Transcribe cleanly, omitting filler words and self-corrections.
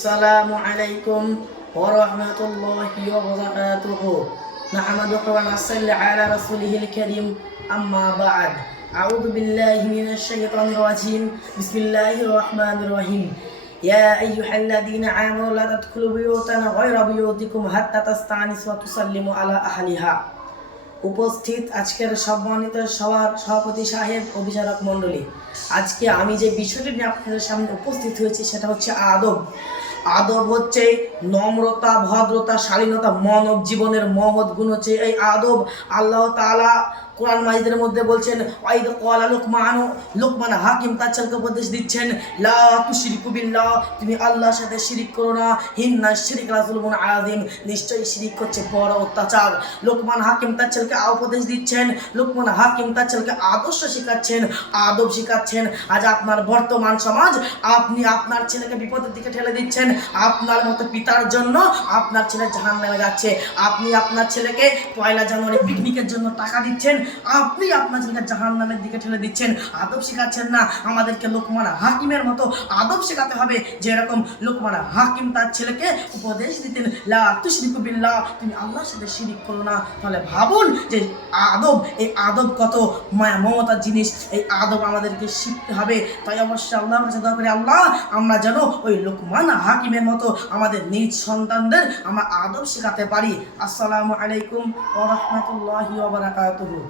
السلام عليكم ورحمة الله وبركاته نحمده ونصلي على رسوله الكريم أما بعد أعوذ بالله من الشيطان الرجيم بسم الله الرحمن الرحيم يا أيها الذين آمنوا لا تدخلوا بيوتا غير بيوتكم حتى تستأنسوا وتسلموا على أهلها উপস্থিত আজকের সম্মানিত সবার সভাপতি সাহেব ও বিচারক মণ্ডলী, আজকে আমি যে বিষয়টি নিয়ে আপনাদের সামনে উপস্থিত হয়েছি সেটা হচ্ছে আদব। আদব হচ্ছে নম্রতা, ভদ্রতা, শালীনতা, মানব জীবনের মহৎ গুণ হচ্ছে এই আদব। আল্লাহ তাআলা কোরআন মাজিদের মধ্যে বলছেন, ওয়াইদ ক্বালা লুকমান হাকিম তার ছেলেকে উপদেশ দিচ্ছেন, লা তুশরিকু বিল্লাহ, তুমি আল্লাহর সাথে শিরিক করো না, ইন্না শিরক লাযুলমুন আযীম, নিশ্চয়ই শিরিক হচ্ছে বড় অত্যাচার। লোকমান হাকিম তার ছেলেকে উপদেশ দিচ্ছেন, লোকমান হাকিম তার ছেলেকে আদর্শ শেখাচ্ছেন, আদব শেখাচ্ছেন। আজ আপনার বর্তমান সমাজ, আপনি আপনার ছেলেকে বিপদের দিকে ঠেলে দিচ্ছেন। আপনার মতো পিতার জন্য আপনার ছেলে জাহান্নামে যাচ্ছে। আপনি আপনার ছেলেকে পয়লা জানুয়ারি পিকনিকের জন্য টাকা দিচ্ছেন, আপনি আপনার ছেলেকে জাহান্নামের দিকে ঠেলে দিচ্ছেন। আদব শেখাচ্ছেন না। আমাদেরকে লোকমান হাকিমের মতো আদব শেখাতে হবে, যেরকম লোকমান হাকিম তার ছেলেকে উপদেশ দিতেন, লা তুশরিকু বিল্লাহ, তুমি আল্লাহর সাথে শিরিক করো না। তাহলে ভাবুন যে আদব, এই আদব কত মায়া মমতার জিনিস। এই আদব আমাদেরকে শিখতে হবে। তাই অবশ্যই আল্লাহর কাছে দোয়া করি, আল্লাহ আমরা যেন ওই লোকমান হাকিমের মতো আমাদের নিজ সন্তানদের আমরা আদব শেখাতে পারি। আসসালামু আলাইকুম ওয়া রাহমাতুল্লাহি ওয়া বারাকাতুহু।